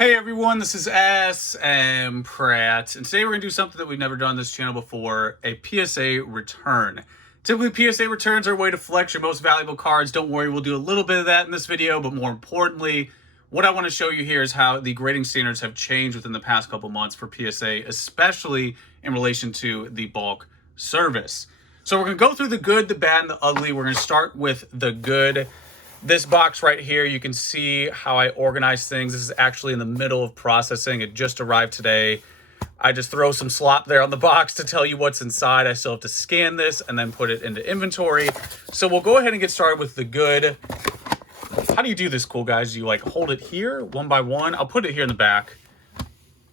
Hey everyone, this is smpratte, and today we're going to do something that we've never done on this channel before, a PSA return. Typically, PSA returns are a way to flex your most valuable cards. Don't worry, we'll do a little bit of that in this video, but more importantly, what I want to show you here is how the grading standards have changed within the past couple months for PSA, especially in relation to the bulk service. So we're going to go through the good, the bad, and the ugly. We're going to start with the good. This box right here, you can see how I organize things. This is actually in the middle of processing. It just arrived today. I just throw some slop there on the box to tell you what's inside. I still have to scan this and then put it into inventory. So we'll go ahead and get started with the good. How do you do this, cool guys? You like hold it here one by one? I'll put it here in the back.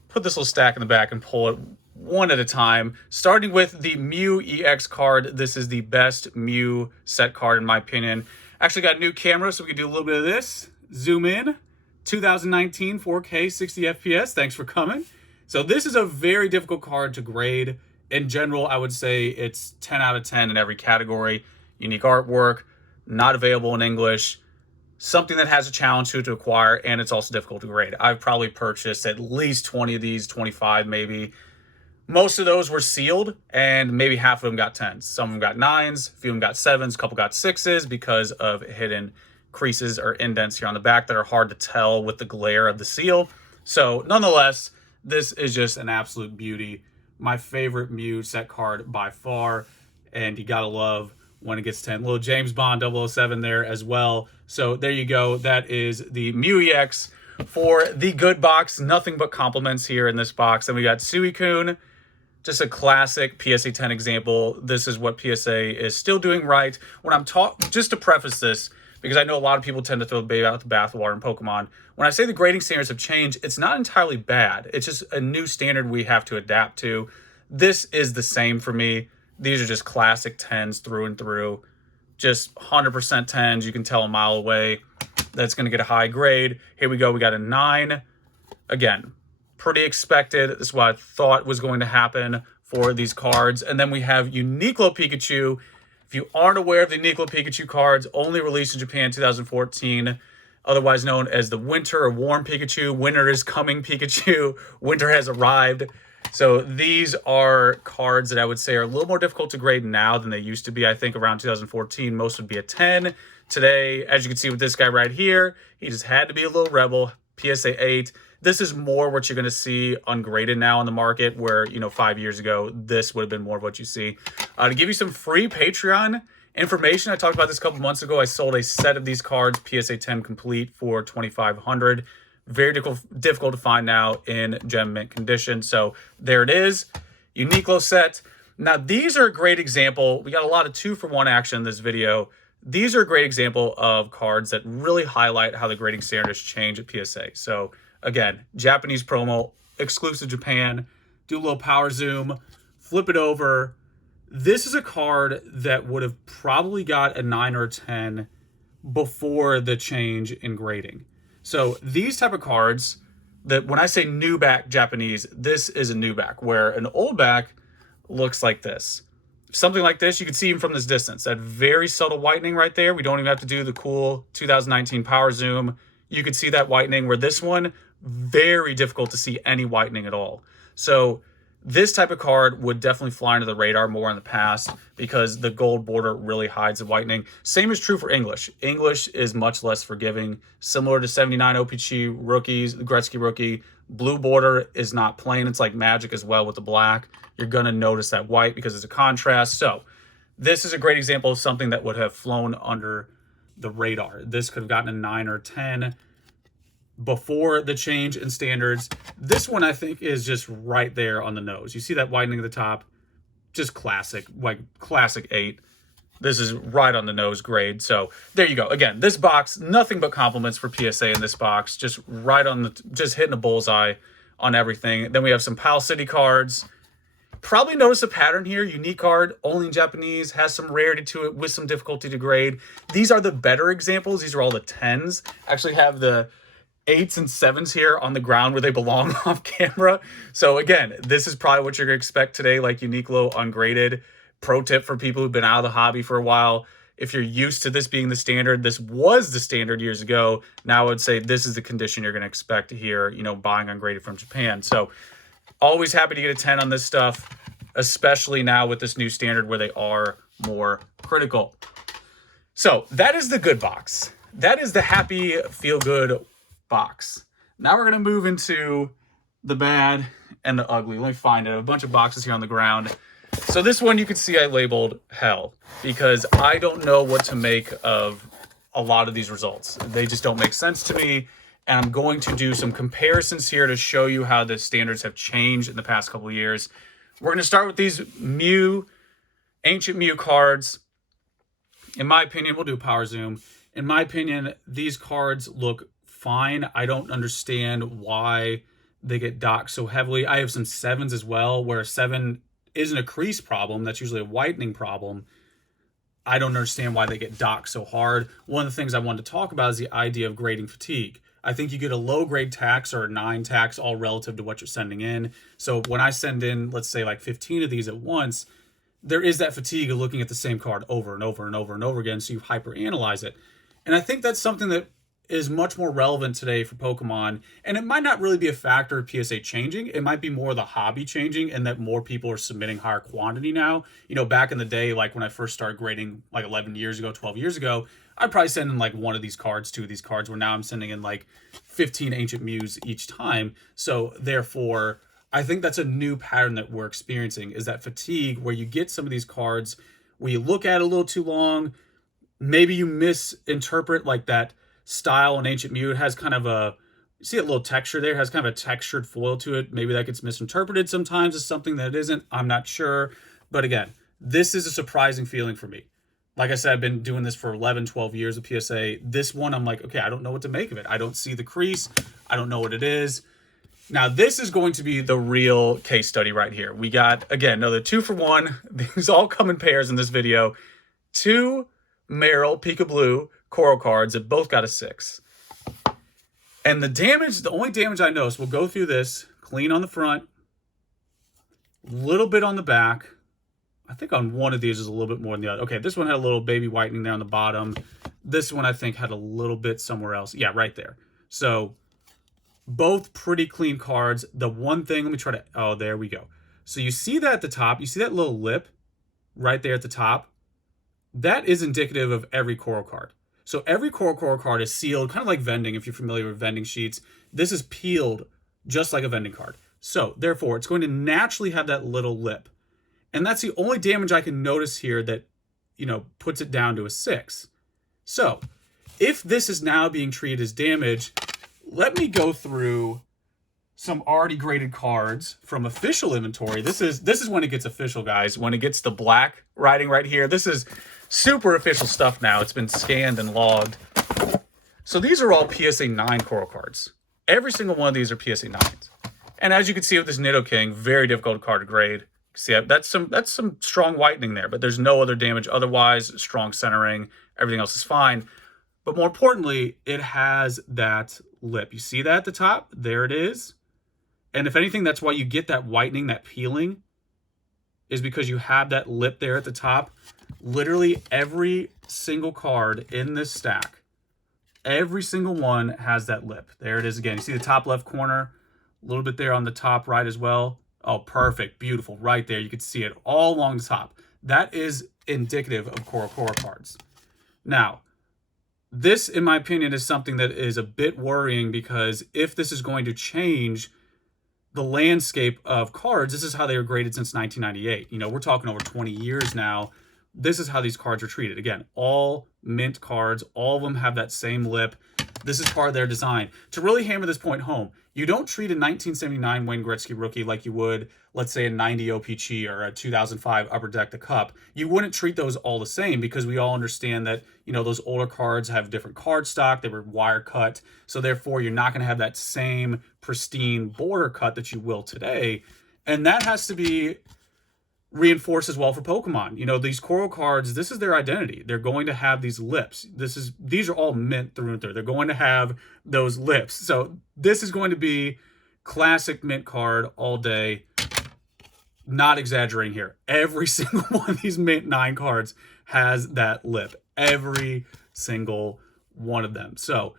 Put this little stack in the back and pull it one at a time. Starting with the Mew EX card. This is the best Mew set card in my opinion. Actually got a new camera, so we can do a little bit of this. Zoom in, 2019 4K 60 FPS. Thanks for coming. So this is a very difficult card to grade. In general, I would say it's 10 out of 10 in every category. Unique artwork, not available in English, something that has a challenge to acquire, and it's also difficult to grade. I've probably purchased at least 20 of these, 25 maybe. Most of those were sealed, and maybe half of them got 10s. Some of them got 9s, a few of them got 7s, a couple got 6s because of hidden creases or indents here on the back that are hard to tell with the glare of the seal. So nonetheless, this is just an absolute beauty. My favorite Mew set card by far, and you gotta love when it gets 10. Little James Bond 007 there as well. So there you go. That is the Mew EX for the good box. Nothing but compliments here in this box. And we got Suicune. Just a classic PSA 10 example. This is what PSA is still doing right. When I'm just to preface this, because I know a lot of people tend to throw the baby out with the bathwater in Pokemon. When I say the grading standards have changed, it's not entirely bad. It's just a new standard we have to adapt to. This is the same for me. These are just classic 10s through and through. Just 100% 10s. You can tell a mile away that's going to get a high grade. Here we go. We got a 9. Again, pretty expected. This is what I thought was going to happen for these cards. And then we have Uniqlo Pikachu. If you aren't aware of the Uniqlo Pikachu cards, only released in Japan 2014, otherwise known as the Winter or Warm Pikachu. Winter is coming Pikachu. Winter has arrived. So these are cards that I would say are a little more difficult to grade now than they used to be. I think around 2014, most would be a 10. Today, as you can see with this guy right here, he just had to be a little rebel. PSA 8. This is more what you're going to see ungraded now in the market, where, 5 years ago, this would have been more of what you see. To give you some free Patreon information, I talked about this a couple months ago. I sold a set of these cards, PSA 10 complete, for $2,500. Very difficult to find now in gem mint condition. So there it is, Uniqlo set. Now, these are a great example. We got a lot of 2-for-1 action in this video. These are a great example of cards that really highlight how the grading standards change at PSA. So again, Japanese promo, exclusive Japan, do a little power zoom, flip it over. This is a card that would have probably got a 9 or a 10 before the change in grading. So these type of cards, that when I say new back Japanese, this is a new back, where an old back looks like this. Something like this, you can see even from this distance, that very subtle whitening right there. We don't even have to do the cool 2019 power zoom. You can see that whitening, where this one, very difficult to see any whitening at all. So this type of card would definitely fly under the radar more in the past because the gold border really hides the whitening. Same is true for English. English is much less forgiving. Similar to 79 OPG rookies, the Gretzky rookie, blue border is not plain. It's like magic as well with the black. You're going to notice that white because it's a contrast. So this is a great example of something that would have flown under the radar. This could have gotten a 9 or 10 before the change in standards. This one, I think, is just right there on the nose. You see that whitening at the top? Just classic, like classic 8. This is right on the nose grade. So there you go. Again, this box, nothing but compliments for PSA in this box. Just right on just hitting a bullseye on everything. Then we have some Pal City cards. Probably notice a pattern here. Unique card, only in Japanese, has some rarity to it with some difficulty to grade. These are the better examples. These are all the 10s. Actually have the 8s and 7s here on the ground where they belong off camera. So again, this is probably what you're going to expect today, like Uniqlo ungraded. Pro tip for people who've been out of the hobby for a while, If you're used to this being the standard, this was the standard years ago. Now I would say this is the condition you're going to expect here, you know, buying ungraded from Japan. So always happy to get a 10 on this stuff, especially now with this new standard where they are more critical. So that is the good box. That is the happy, feel-good box. Now we're going to move into the bad and the ugly. Let me find it. I have a bunch of boxes here on the ground. So this one you can see I labeled hell because I don't know what to make of a lot of these results. They just don't make sense to me. And I'm going to do some comparisons here to show you how the standards have changed in the past couple of years. We're going to start with these Ancient Mew cards. In my opinion, we'll do a power zoom. In my opinion, these cards look fine. I don't understand why they get docked so heavily. I have some 7s as well, where a 7 isn't a crease problem. That's usually a whitening problem. I don't understand why they get docked so hard. One of the things I wanted to talk about is the idea of grading fatigue. I think you get a low grade tax or a 9 tax, all relative to what you're sending in. So when I send in, let's say like 15 of these at once, there is that fatigue of looking at the same card over and over and over and over again. So you hyperanalyze it. And I think that's something that is much more relevant today for Pokemon. And it might not really be a factor of PSA changing. It might be more the hobby changing and that more people are submitting higher quantity now. You know, back in the day, like when I first started grading like 11 years ago, 12 years ago, I'd probably send in like 1 of these cards, 2 of these cards, where now I'm sending in like 15 Ancient Mews each time. So therefore, I think that's a new pattern that we're experiencing, is that fatigue where you get some of these cards where you look at it a little too long, maybe you misinterpret like that style in Ancient Mew. It has kind of a, you see a little texture there, it has kind of a textured foil to it. Maybe that gets misinterpreted sometimes as something that it isn't. I'm not sure. But again, this is a surprising feeling for me. Like I said, I've been doing this for 11, 12 years of PSA. This one, I'm like, okay, I don't know what to make of it. I don't see the crease. I don't know what it is. Now, this is going to be the real case study right here. We got, again, another 2 for 1. These all come in pairs in this video. 2 Meryl Pika Blue Coral cards that both got a 6. And the damage, the only damage I noticed, we'll go through this, clean on the front, little bit on the back. I think on one of these is a little bit more than the other. Okay, this one had a little baby whitening there on the bottom. This one I think had a little bit somewhere else. Yeah, right there. So both pretty clean cards. The one thing, let me try to, oh, there we go. So you see that at the top, you see that little lip right there at the top? That is indicative of every Coral card. So every Coral card is sealed, kind of like vending, if you're familiar with vending sheets. This is peeled just like a vending card. So therefore, it's going to naturally have that little lip. And that's the only damage I can notice here that, you know, puts it down to a 6. So if this is now being treated as damage, let me go through some already graded cards from official inventory. This is when it gets official, guys. When it gets the black writing right here, this is super official stuff now. It's been scanned and logged. So these are all PSA 9 Coral cards. Every single one of these are PSA 9s. And as you can see with this Nidoking, very difficult card to grade. See, that's some strong whitening there, but there's no other damage otherwise. Strong centering, everything else is fine. But more importantly, it has that lip. You see that at the top? There it is. And if anything, that's why you get that whitening, that peeling, is because you have that lip there at the top. Literally every single card in this stack, every single one has that lip. There it is again. You see the top left corner, a little bit there on the top right as well. Oh, perfect. Beautiful. Right there. You can see it all along the top. That is indicative of Coral cards. Now, this, in my opinion, is something that is a bit worrying, because if this is going to change the landscape of cards, this is how they were graded since 1998. You know, we're talking over 20 years now. This is how these cards are treated. Again, all mint cards, all of them have that same lip. This is part of their design. To really hammer this point home, you don't treat a 1979 Wayne Gretzky rookie like you would, let's say, a 90 OPG or a 2005 Upper Deck the Cup. You wouldn't treat those all the same, because we all understand that, you know, those older cards have different card stock. They were wire cut. So therefore, you're not going to have that same pristine border cut that you will today. And that has to be reinforced as well for Pokemon. You know, these Coral cards, this is their identity. They're going to have these lips. These are all mint through and through. They're going to have those lips. So this is going to be classic mint card all day. Not exaggerating here. Every single one of these mint 9 cards has that lip. every single one of them. So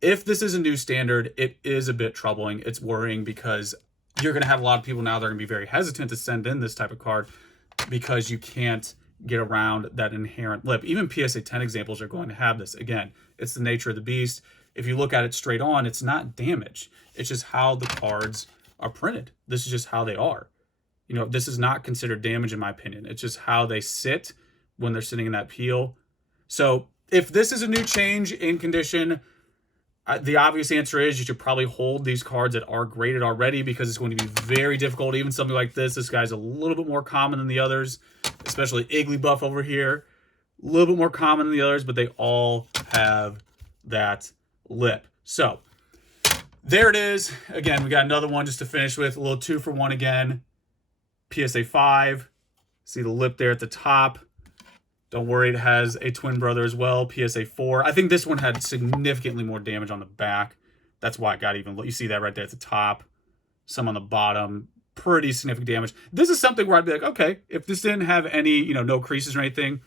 if this is a new standard, it is a bit troubling. It's worrying because you're going to have a lot of people now that are going to be very hesitant to send in this type of card because you can't get around that inherent lip. Even PSA 10 examples are going to have this. Again, it's the nature of the beast. If you look at it straight on, it's not damage. It's just how the cards are printed. This is just how they are. You know, this is not considered damage in my opinion. It's just how they sit when they're sitting in that peel. So if this is a new change in condition, the obvious answer is you should probably hold these cards that are graded already because it's going to be very difficult. Even something like this, this guy's a little bit more common than the others, especially Igglybuff over here. A little bit more common than the others, but they all have that lip. So there it is. Again, we got another one just to finish with. A little 2-for-1 again. PSA 5. See the lip there at the top. Don't worry, it has a twin brother as well, PSA 4. I think this one had significantly more damage on the back. That's why it got even... You see that right there at the top. Some on the bottom. Pretty significant damage. This is something where I'd be like, okay, if this didn't have any, you know, no creases or anything,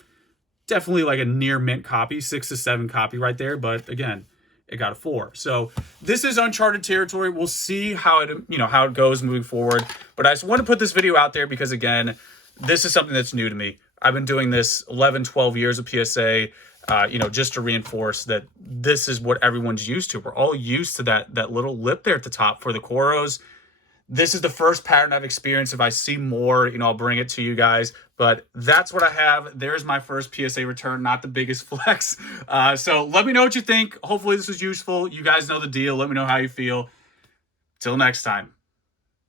definitely like a near mint copy, 6 to 7 copy right there. But again, it got a 4. So this is uncharted territory. We'll see how it, you know, how it goes moving forward. But I just want to put this video out there because, again, this is something that's new to me. I've been doing this 11, 12 years of PSA, you know, just to reinforce that this is what everyone's used to. We're all used to that little lip there at the top for the Koros. This is the first pattern I've experienced. If I see more, you know, I'll bring it to you guys. But that's what I have. There's my first PSA return, not the biggest flex. So let me know what you think. Hopefully this was useful. You guys know the deal. Let me know how you feel. Till next time.